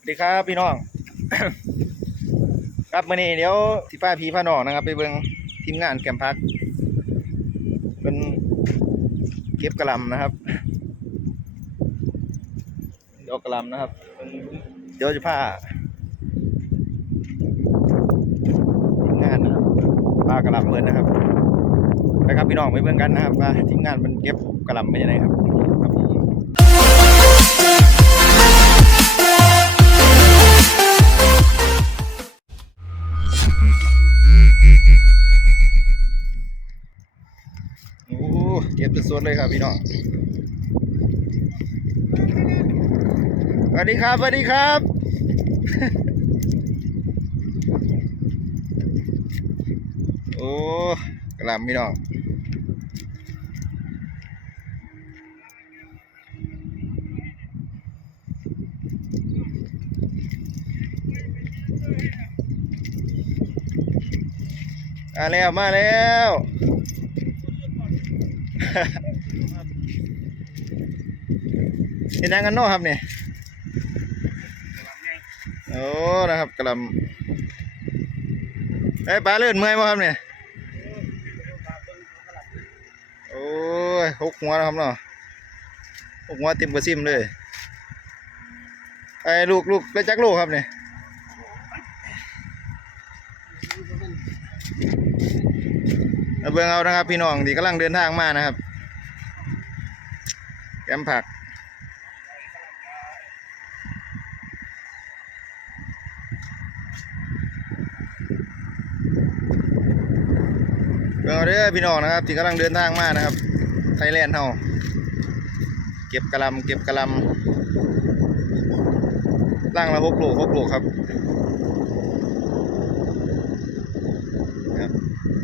สวัสดีครับพี่น้อง ครับมื่อนี้เดี๋ยวสิฟ้าพีพาน้องนะครับ ไปเบิ่งทีมงานแคมพัก เป็นเก็บกระลำนะครับดอกกระลำนะครับ เดี๋ยวจะพาทีมงานนะครับพากระลำเบิ่นนะครับไปครับพี่น้องไปเบิ่งกันนะครับว่าทีมงานมันเก็บกระลำเป็นยังไงครับครับ ดๆเลยครับพี่น้องสวัสดีครับสวัสดีครับ โอ้กระลำพี่น้องมาแล้ว มาแล้ว เห็นยังกันเนาะครับเนี่ยโอ้นะครับกระลำไอ้ยปลาเลื่อนเมื่อยมั้ครับเนี่ยโอ้ยหกหัวนะครับเนาะหกหัวเต็มกระซิมเลยไอ้ลูกลูกได้จักลูกครับเนี่ยเอาเบิ่งเอานะครับพี่น้องที่กำลังเดินทางมานะครับแกมผัก เบิ่งเอาเด้อพี่น้องนะครับ ที่กำลังเดินทางมานะครับ ไทยแลนด์เฮาเก็บกระลำเก็บกระลำล่างละหกโลหกโลครับครับ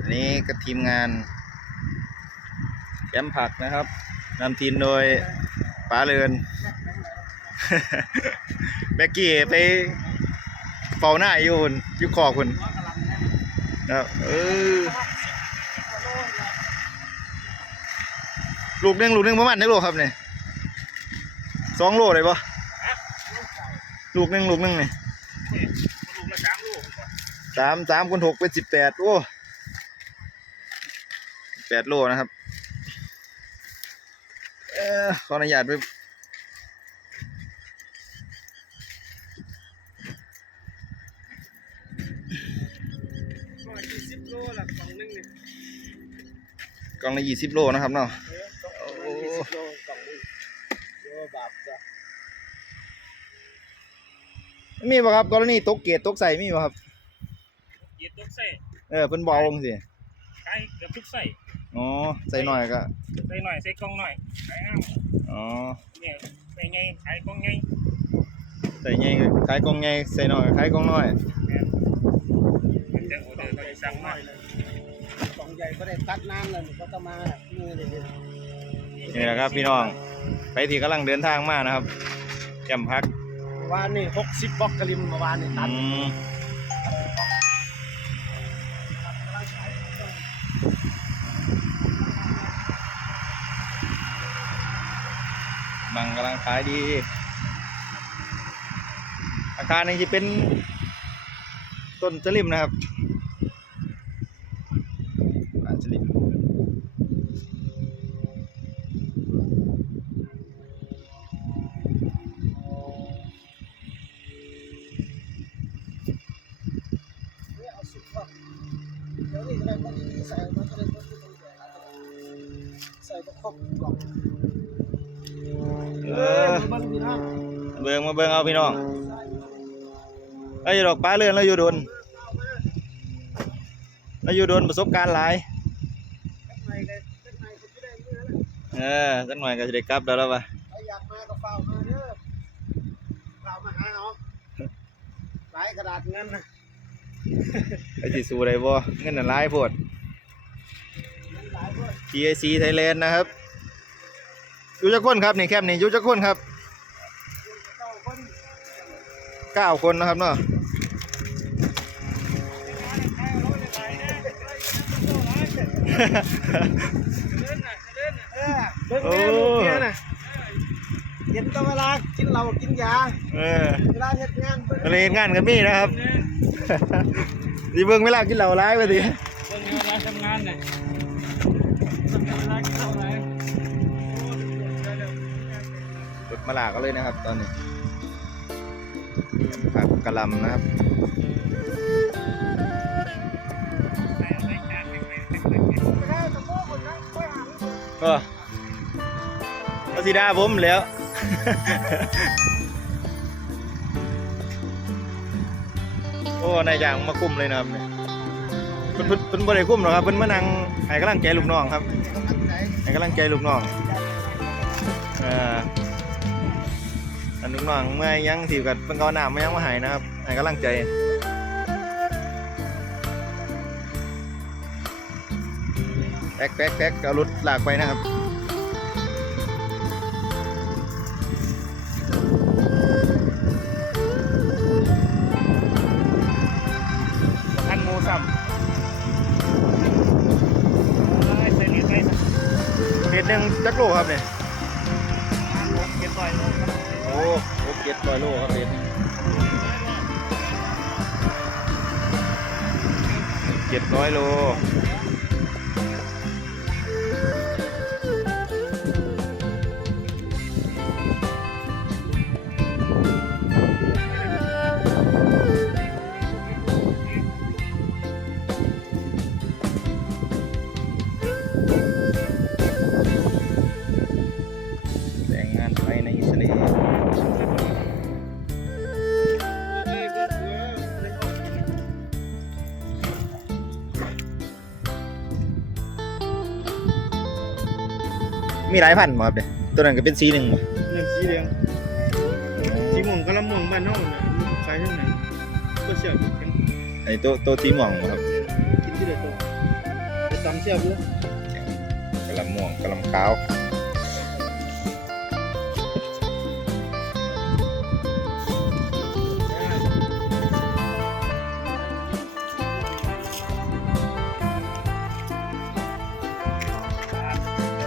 อันนี้ก็ทีมงานแกมผักนะครับนำทีมโดยป๋าเลินแบกกี้ไป เฝ้าหน้าอยู่หุ่นอยู่คอคุณนะครับเออลูกหนึงลูกหนึงประมาณไหนโลครับเนี่ยสองโลเลยปะลูกหนึงลูกหนึงเนี่ยสามสามคูณหกเป็นสิบแปดโอ้แปดโลนะครับ เออขออนุญาตไป กล่องละยี่สิบโลนะครับเนาะเออต้องยี่สิบโลกล่องหนึงโยบาปจ้ะมีป่ะครับกรณีตกเกตตกใส่มีป่ะครับเกียรติทุกไส้เออเป็นบอลงสิขายเกือบทุกไส้อ๋อใส่หน่อยก็ใส่หน่อยใส่กล่องหน่อยขายอ้าวอ๋อเนี่ยใส่ไงขายกล่องไงใส่ใหญ่ขายกล่องใหญ่ใส่หน่อยขายกล่องน้อยเนี่ยมันจะออเดอร์เขาจะสั่งมากล่อง ใหญ่ก็ได้ตัดน้ำเลยมันก็จะมามือเลยนี่แหละครับพี่น้อง ไปที่กำลังเดินทางมานะครับแคมป์พักเมื่อวานนี่หกสิบบล็อกกะลิมเมื่อวานนี่ตัดอืมบังกำลังขายดี อาคารนี้จะเป็นต้นสลิมนะครับ ครบกล่องเออมันมีนะเบิ่งมาเบิ่งเอาพี่น้องไอ้ยดอกปลาเลื่อนแล้วอยู่โดนแล้วอยู่โดนประสบการณ์หลายข้างในเลยข้างในก็จะได้เมื่อนั้นเออสักหน่อยก็จะได้กลับแล้วแล้ววะใครอยากมาก็เฝ้ามาเด้อเฝ้ามาหาเอาหลายกระดาษเงินนะไอ้สิสู้ได้บ่เงินน่ะหลายโพดเงินหลายด้วย GIC Thailand นะครับอยู่จักคนครับนี่แคมป์นี่อยู่จักคนครับเก้าคนเก้าคนนะครับเนาะเออเบิ่งแม่ลูกเนี่ยนะเห็นแตัวเวลากินเหล้ากินยาเออเวลาเฮ็ดงานเพิ่นเรียนงานกันมีนะครับสิเบิ่งเวลากินเหล้าร้ายไปสิเรื่องเวลาทำงานเนี่ยเรื่องเวลากินเท่าไหร่ รถ มาลาก็เลยนะครับ ตอนนี้ผักกะลำนะครับแค่ตะโกนคนนั้นค่อยหาเงินก็ก็สิดาผมแล้ว โอ้นายจางมาคุ้มเลยนะครับเนี่ยเพิ่นเพิ่นเพิ่นบ่ได้คุมหรอครับเพิ่นมานั่งให้กำลังใจลูกน้องครับกำลังใจให้กำลังใจลูกน้องอ่ออั นลูกน้องเมื่อยังสิกับเป็นกอหนาน้ำมายังมาหายนะครับให้กำลังใจแป๊กแป๊กแป๊กเอารถลากไปนะครับ อยโลครับเม็นเจ็ดร้อยโล หลายพันธุ์บ่ครับเนี่ยตัวนั้นก็เป็นสีหนึ่งบ่เรื่องสีเหลืองสีม่วงก็ละม่วงบ้านนอกเนี่ยขายที่ไหนก็เชื่อกินไอ้ตัวตัวสีม่วงบ่ครับกินที่เด็ดตัวไปตำเชื่อเพื่อกะหลำม่วงกะหลำขาว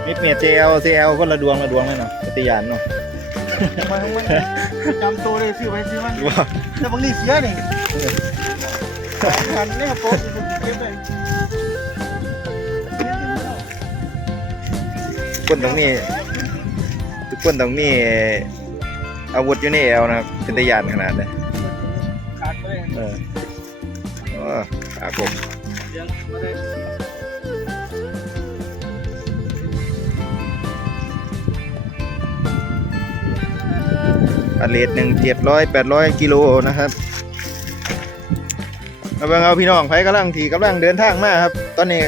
มิดเมียเจลเจลคนละดวงละดวงเลยเนาะปฏิญาณเนาะมาของมันจำตัวเลยซื้อไปซื้อมันว่าแต่บางทีเสียนี่สองพันเนี่ยโป๊ะเก็บไปทุกคนตรงนี้ทุกคนตรงนี้อาวุธอยู่ในเอวนะครับเป็นตะยานขนาดเลยขาดไปเลยเออโอ้ขาผม เลี้ยงมาได้อัดเลทหนึ่งเจ็ดร้อยแปดร้อยกิโลนะครับเอาเบิ่งเอาพี่น้องไผกำลังที่กำลังเดินทางมาครับ ตอนนี้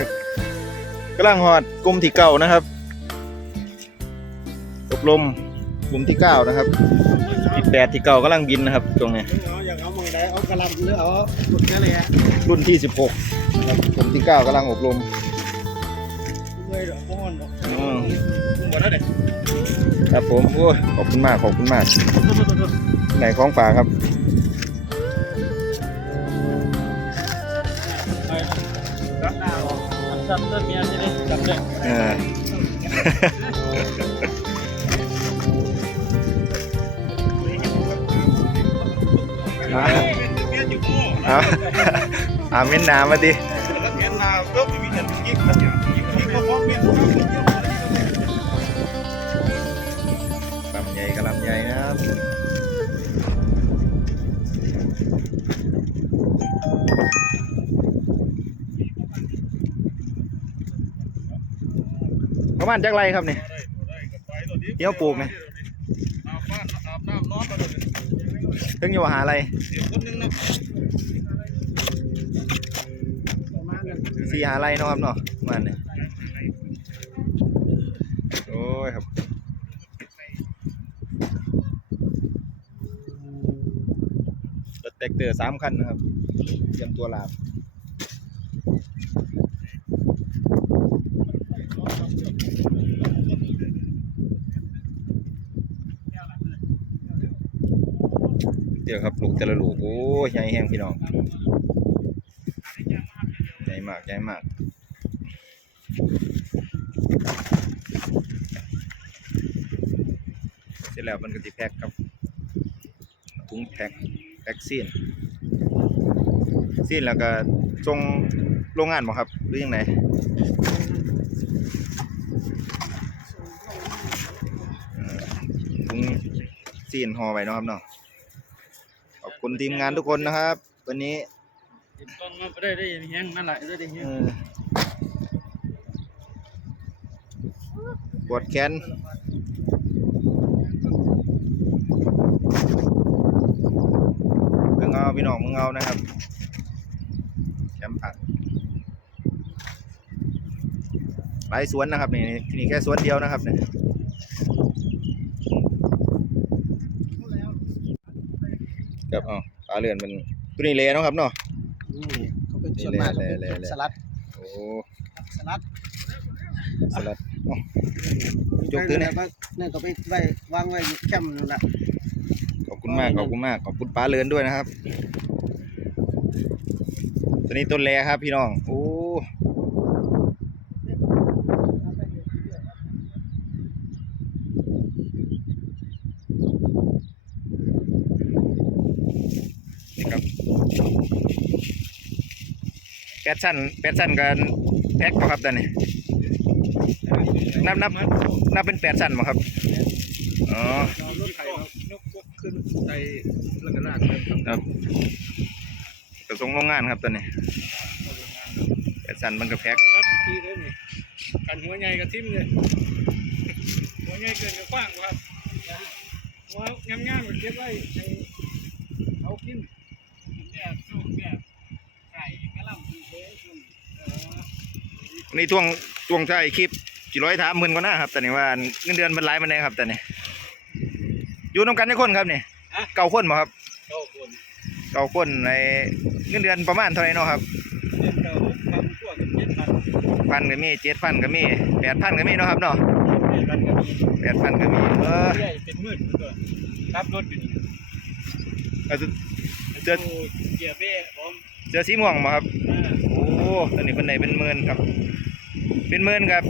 กำลังหอดกลุ่มที่เก่านะครับอบรมกลุ่มที่เก้านะครับที่แปดที่เก่ากำลังบินนะครับ ตรงนี้เอาอย่างเอามองได้เอากระลำหรือเอาสุดแค่เลยฮะรุ่นที่สิบหกนะครับกลุ่มที่เก้ากำลังอบรมเมื่อยดอกป้อนดอกอื ครับผมโอ้ยขอบคุณมาก ขอบคุณมาก ไหนของฝากครับรับหน้าออกซับเติมเมียจะได้จับเลยเอออะเมียอยู่โม่เอาอาเม้นหนามาดิแล้วเมียนาก็ไม่มีเงินกิ๊กแล้วกิ๊กกิ๊กก็พร้อมเมีย ประมาณจักไรครับเนี่ยเที่ยวปลูกเนี่ยอาบบ้นอาบน้ำนอนมาเลยเพิ่งอยู่หาอะไรเดี๋ยวคนนึงนะประมาณนั้นสี่หาอะไรเนาะครับเนาะมาณเนี่ยโอ้ยครับรถแท็กเตอร์สามคันนะครับเตรียมตัวลาบ เดี๋ยวครับลูกแต่ละลูกโอ้ยใหญ่แห้งพี่น้องใหญ่มากใหญ่มากเสร็จแล้วมันก็สิแพ็คครับถุงแพ็คแพ็คซีนซีนแล้วก็ส่งโรงงานบ่ครับหรือยังไงถุงซีนห่อไว้เนาะครับเนาะ คุณทีมงานทุกคนนะครับ วันนี้เห็นกล้องมาได้ได้แฮงนั่นแหละได้ได้แฮเองปวดแขนมึงเอาพี่น้องมึงเอานะครับแชมป์ผักหลายสวนนะครับนี่ที่นี่แค่สวนเดียวนะครับเนี่ย ครับอ๋อปลาเรือนมันตัวนี้เลยเนาะครับเนาะ นี่เขาเป็นส่วนมากเขาเป็นแล่ๆๆสลัดโอ้ สลัดสลัดอ๋อจกตื้อเนี่ยนั่นก็ไปไว้วางไว้อยู่แคมป์นั่นแหละขอบคุณมากขอบคุณมากขอบคุณป้าเลินด้วยนะครับ ตัวนี้ต้นแรครับพี่น้อง โอ้ นี่ครับ แปดสั้นแปดสั้นกันแพ็คป่ะครับตอนนี้นับนับนับเป็นแปดสั้นป่ะครับอ๋อรถไถนกพวกขึ้นไตแล้วก็ลากไปครับครับกระทรวงโรงงานครับตอนนี้แปดสั้นมันก็แพ็คครับทีเด้อนี่กันหัวใหญ่กับทิ่มเลยหัวใหญ่เกินกับกว้างครับหัวงามๆก็เก็บไว้ให้เอากิน เนี่ยสู้เนี่ยไก่กะหลำเด้อซุ่มเออนี่ช่วงช่วงท้ายคลิปกี่ร้อยถามหมื่นกว่าหน้าครับแต่นี่ว่าเงินเดือนเป็นหลายมันได้ครับแต่นี่อยู่น้ำกันได้คนครับนี่เก่าคนบ่ครับโอ้คนเก่าคนในเงินเดือนประมาณเท่าไหร่เนาะครับเจ็ดเก้าหกพันกว่ากับเจ็ดพันพันก็มีเจ็ดพันก็มีแปดพันก็มีเนาะครับเนาะพันก็มีแปดพันก็มีเออใหญ่เป็นหมื่นก็ขับรถอยู่นี่เอาสุดเจ็เจ็ดด เกียร์เบ้ผมเจอสีม่วงบ่ครับอ่าโอ้ตอนนี้เป็นไหนเป็นหมื่นครับ เป็นหมื่นครับ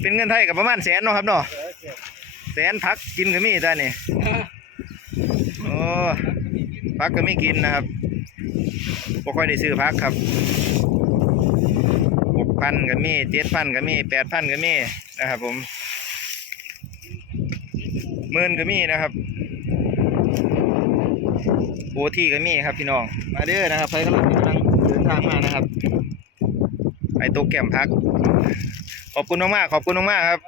เป็นเงินไทยกับประมาณแสนเนาะครับเนาะเออเจ็ดแสนพักกินก็มีตอนนี้โอ้พักก็ไม่กินนะครับบ่ค่อยได้ซื้อพักครับหกพันก็มีเจ็ดพันก็มีแปดพันก็มีนะครับผมหมื่นก็มีนะครับ โอที่ก็มีครับพี่น้อง มาเด้อนะครับไฟกำลังกำลังเดินทางมานะครับไปโต๊ะแก้มพัก ขอบคุณมากๆขอบคุณมากๆครับ